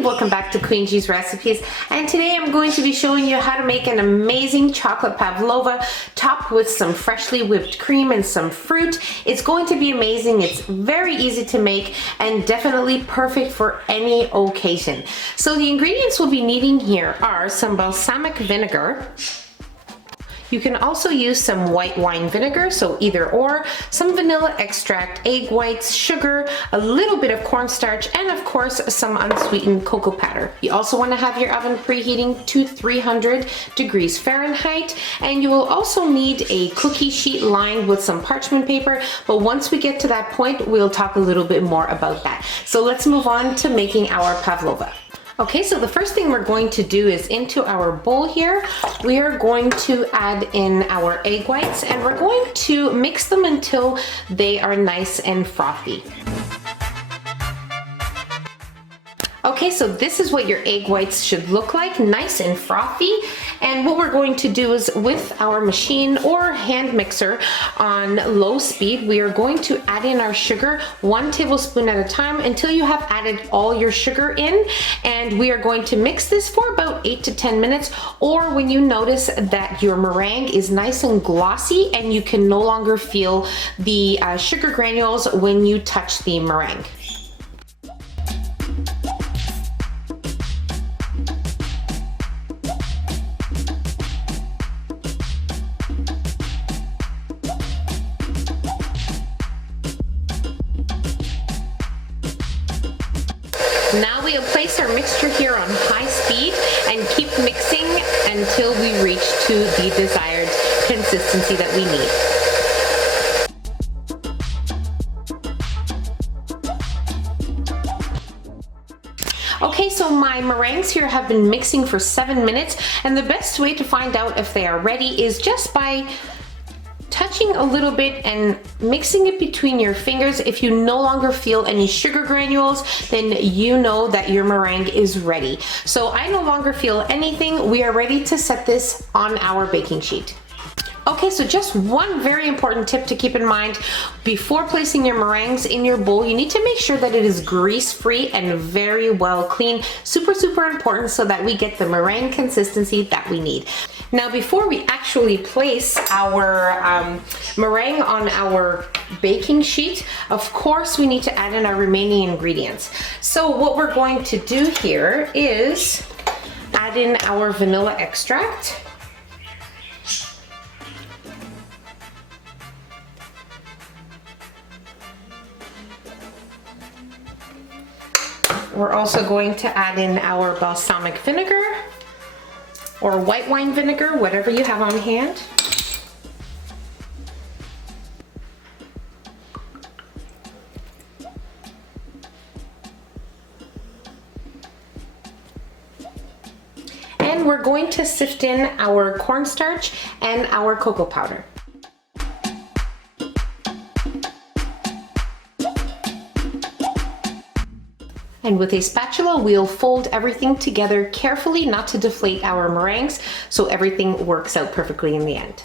and welcome back to Queen G's Recipes, and today I'm going to be showing you how to make an amazing chocolate pavlova topped with some freshly whipped cream and some fruit. It's going to be amazing. It's very easy to make and definitely perfect for any occasion. So the ingredients we'll be needing here are some balsamic vinegar. You can also use some white wine vinegar, so either or, some vanilla extract, egg whites, sugar, a little bit of cornstarch, and of course some unsweetened cocoa powder. You also want to have your oven preheating to 300 degrees Fahrenheit, and you will also need a cookie sheet lined with some parchment paper, but once we get to that point, we'll talk a little bit more about that. So let's move on to making our pavlova. Okay, so the first thing we're going to do is into our bowl here, we are going to add in our egg whites and we're going to mix them until they are nice and frothy. Okay, so this is what your egg whites should look like, nice and frothy. And what we're going to do is with our machine or hand mixer on low speed, we are going to add in our sugar 1 tablespoon at a time until you have added all your sugar in. And we are going to mix this for about 8 to 10 minutes, or when you notice that your meringue is nice and glossy and you can no longer feel the sugar granules when you touch the meringue. Now we'll place our mixture here on high speed and keep mixing until we reach to the desired consistency that we need. Okay, so my meringues here have been mixing for 7 minutes, and the best way to find out if they are ready is just by touching a little bit and mixing it between your fingers. If you no longer feel any sugar granules, then you know that your meringue is ready. So I no longer feel anything. We are ready to set this on our baking sheet. Okay, so just one very important tip to keep in mind before placing your meringues in your bowl, you need to make sure that it is grease-free and very well clean. Super, super important so that we get the meringue consistency that we need. Now, before we actually place our meringue on our baking sheet, of course, we need to add in our remaining ingredients. So what we're going to do here is add in our vanilla extract. We're also going to add in our balsamic vinegar or white wine vinegar, whatever you have on hand. And we're going to sift in our cornstarch and our cocoa powder. And with a spatula, we'll fold everything together carefully, not to deflate our meringues, so everything works out perfectly in the end.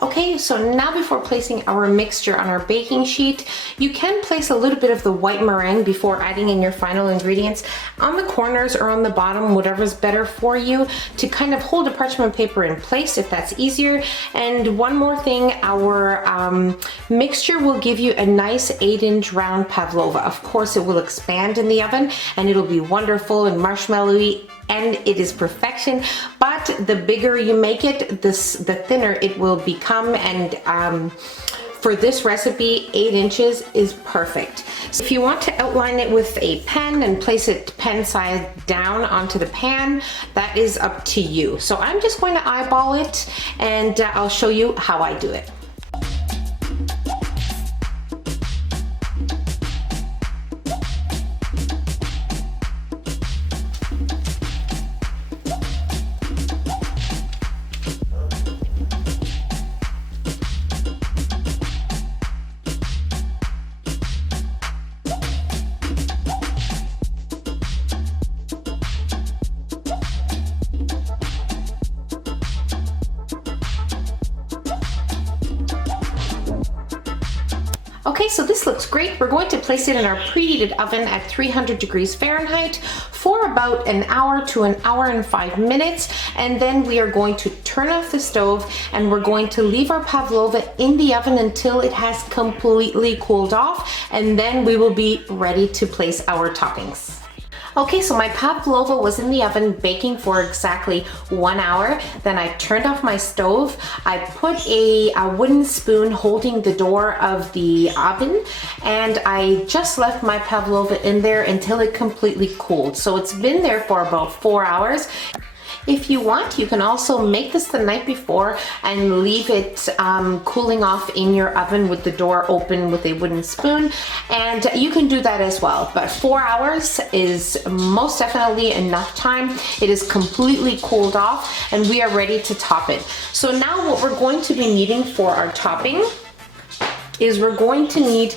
Okay, so now before placing our mixture on our baking sheet, you can place a little bit of the white meringue before adding in your final ingredients on the corners or on the bottom, whatever's better for you, to kind of hold the parchment paper in place if that's easier. And one more thing, our mixture will give you a nice 8-inch round pavlova. Of course, it will expand in the oven and it'll be wonderful and marshmallowy, and it is perfection. But the bigger you make it, the thinner it will become, and for this recipe, 8 inches is perfect. So if you want to outline it with a pen and place it pen side down onto the pan, that is up to you. So I'm just going to eyeball it, and I'll show you how I do it. Okay, so this looks great. We're going to place it in our preheated oven at 300 degrees Fahrenheit for about an hour to an hour and 5 minutes. And then we are going to turn off the stove and we're going to leave our pavlova in the oven until it has completely cooled off. And then we will be ready to place our toppings. Okay, so my pavlova was in the oven baking for exactly 1 hour. Then I turned off my stove. I put a wooden spoon holding the door of the oven, and I just left my pavlova in there until it completely cooled. So it's been there for about 4 hours. If you want, you can also make this the night before and leave it cooling off in your oven with the door open with a wooden spoon, and you can do that as well. But 4 hours is most definitely enough time. It is completely cooled off and we are ready to top it. So now what we're going to be needing for our topping is we're going to need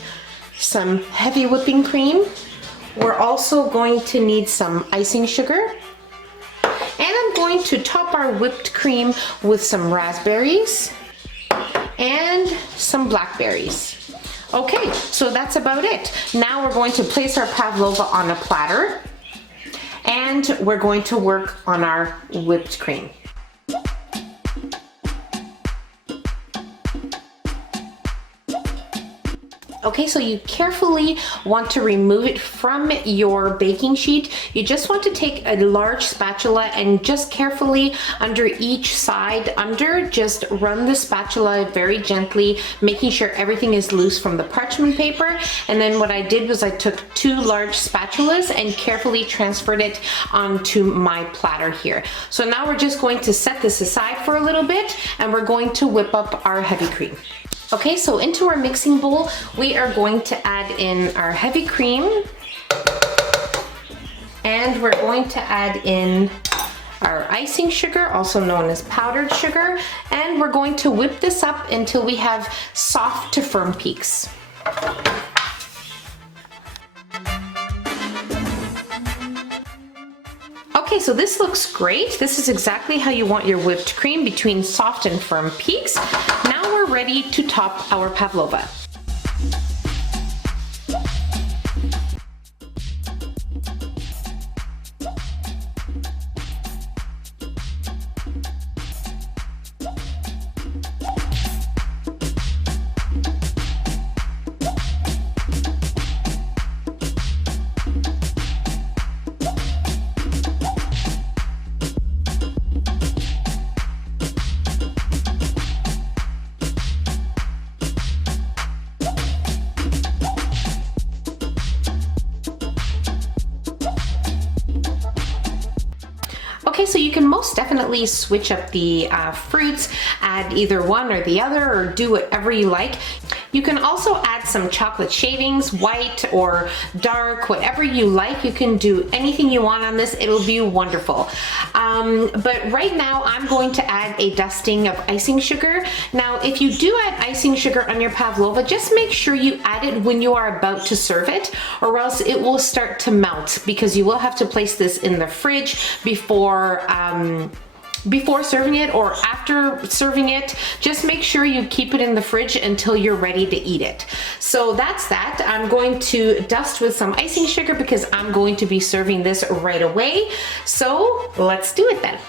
some heavy whipping cream. We're also going to need some icing sugar. And I'm going to top our whipped cream with some raspberries and some blackberries. Okay, so that's about it. Now we're going to place our pavlova on a platter and we're going to work on our whipped cream. Okay, so you carefully want to remove it from your baking sheet. You just want to take a large spatula and just carefully under each side, just run the spatula very gently, making sure everything is loose from the parchment paper. And then what I did was I took 2 large spatulas and carefully transferred it onto my platter here. So now we're just going to set this aside for a little bit and we're going to whip up our heavy cream. Okay, so into our mixing bowl, we are going to add in our heavy cream and we're going to add in our icing sugar, also known as powdered sugar, and we're going to whip this up until we have soft to firm peaks. Okay, so this looks great. This is exactly how you want your whipped cream, between soft and firm peaks. Now we're ready to top our pavlova. Okay, so you can most definitely switch up the fruits, add either one or the other, or do whatever you like. You can also add some chocolate shavings, white or dark, whatever you like. You can do anything you want on this. It'll be wonderful. But right now I'm going to add a dusting of icing sugar. Now, if you do add icing sugar on your pavlova, just make sure you add it when you are about to serve it, or else it will start to melt, because you will have to place this in the fridge before serving it or after serving it. Just make sure you keep it in the fridge until you're ready to eat it. So that's that. I'm going to dust with some icing sugar because I'm going to be serving this right away. So let's do it then.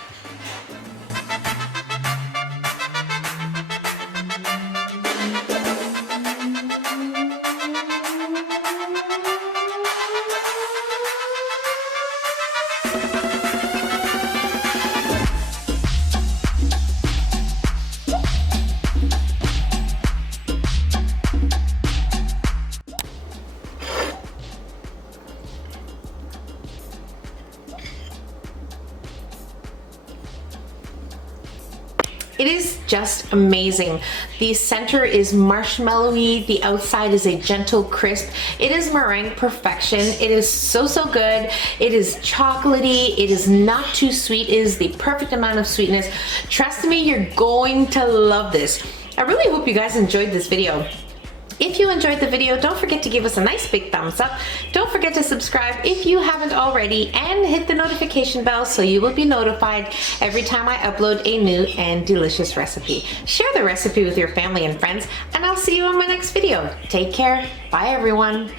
It is just amazing. The center is marshmallowy, the outside is a gentle crisp. It is meringue perfection. It is so, so good. It is chocolatey. It is not too sweet. It is the perfect amount of sweetness. Trust me, you're going to love this. I really hope you guys enjoyed this video. If you enjoyed the video, don't forget to give us a nice big thumbs up. Don't forget to subscribe if you haven't already, and hit the notification bell so you will be notified every time I upload a new and delicious recipe. Share the recipe with your family and friends, and I'll see you in my next video. Take care. Bye, everyone.